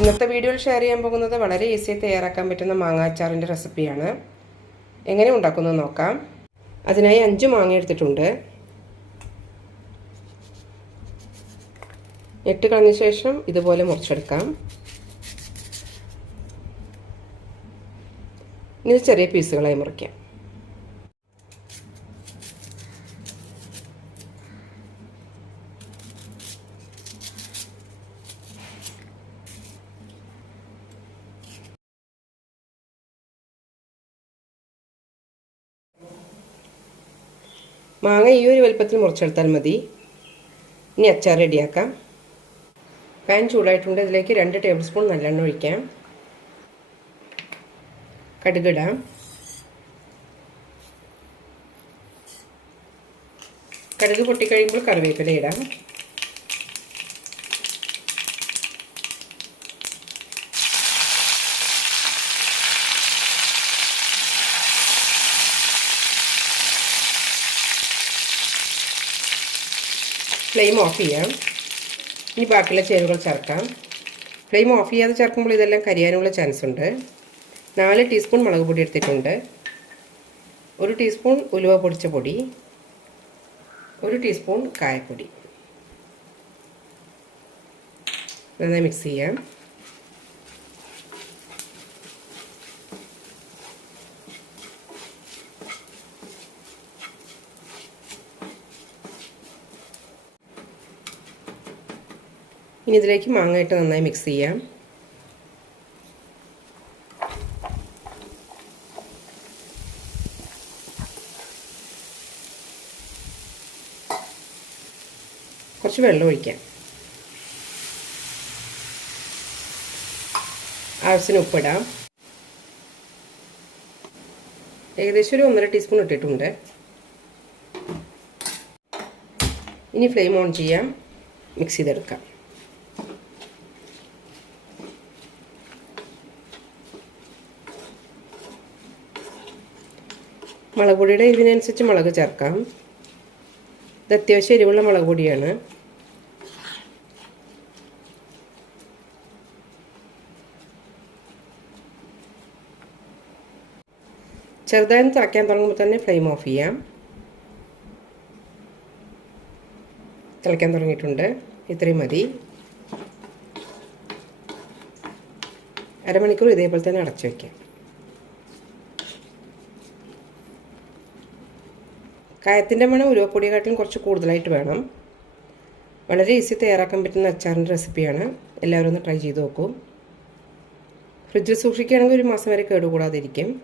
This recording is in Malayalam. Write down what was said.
ഇന്നത്തെ വീഡിയോയിൽ ഷെയർ ചെയ്യാൻ പോകുന്നത് വളരെ ഈസിയായി തയ്യാറാക്കാൻ പറ്റുന്ന മാങ്ങാച്ചാറിന്റെ റെസിപ്പിയാണ് എങ്ങനെ ഉണ്ടാക്കുന്നത് നോക്കാം. അതിനായി അഞ്ച് മാങ്ങ എടുത്തിട്ടുണ്ട്. എട്ട് കളഞ്ഞ ശേഷം ഇതുപോലെ മുറിച്ചെടുക്കാം. ഇനി ചെറിയ പീസുകളായി മുറിക്കാം. മാങ്ങ ഈ ഒരു വലുപ്പത്തിൽ മുറിച്ചെടുത്താൽ മതി. ഇനി അച്ചാർ റെഡിയാക്കാം. പാൻ ചൂടായിട്ടുണ്ട്. ഇതിലേക്ക് രണ്ട് ടേബിൾ സ്പൂൺ നല്ലെണ്ണ ഒഴിക്കാം. കടുകിടാം. കടുക് പൊട്ടിക്കഴിയുമ്പോൾ കറിവേപ്പില ഇടാം. ഫ്ലെയിം ഓഫ് ചെയ്യാം. ഇനി ബാക്കിയുള്ള ചേരുവകൾ ചേർക്കാം. ഫ്ലെയിം ഓഫ് ചെയ്യാതെ ചേർക്കുമ്പോൾ ഇതെല്ലാം കരിയാനുള്ള ചാൻസ് ഉണ്ട്. നാല് ടീസ്പൂൺ മുളക് പൊടി എടുത്തിട്ടുണ്ട്. ഒരു ടീസ്പൂൺ ഉലുവ പൊടിച്ച പൊടി. ഒരു ടീസ്പൂൺ കായപ്പൊടി. നന്നായി മിക്സ് ചെയ്യാം. ഇനി ഇതിലേക്ക് മാങ്ങ ഇട്ട് നന്നായി മിക്സ് ചെയ്യാം. കുറച്ച് വെള്ളം ഒഴിക്കാം. ആവശ്യത്തിന് ഉപ്പിടാം. ഏകദേശം ഒരു ഒന്നര ടീസ്പൂൺ ഇട്ടിട്ടുണ്ട്. ഇനി ഫ്ലെയിം ഓൺ ചെയ്യാം. മിക്സ് ചെയ്തെടുക്കാം. മുളക് പൊടിയുടെ ഇതിനനുസരിച്ച് മുളക് ചേർക്കാം. ഇത് അത്യാവശ്യം എരിവുള്ള മുളക് പൊടിയാണ് ചെറുതായി തിളയ്ക്കാൻ തുടങ്ങുമ്പോൾ തന്നെ ഫ്ലെയിം ഓഫ് ചെയ്യാം. തിളയ്ക്കാൻ തുടങ്ങിയിട്ടുണ്ട്. ഇത്രയും മതി. അരമണിക്കൂർ ഇതേപോലെ തന്നെ അടച്ചു വയ്ക്കാം. കായത്തിന്റെ മണം ഉരുവപ്പൊടിയെക്കാട്ടിലും കുറച്ച് കൂടുതലായിട്ട് വേണം. വളരെ ഈസി തയ്യാറാക്കാൻ പറ്റുന്ന അച്ചാറിന്റെ റെസിപ്പിയാണ്. എല്ലാവരും ഒന്ന് ട്രൈ ചെയ്ത് നോക്കൂ. ഫ്രിഡ്ജിൽ സൂക്ഷിക്കുകയാണെങ്കിൽ ഒരു മാസം വരെ കേടുകൂടാതിരിക്കും.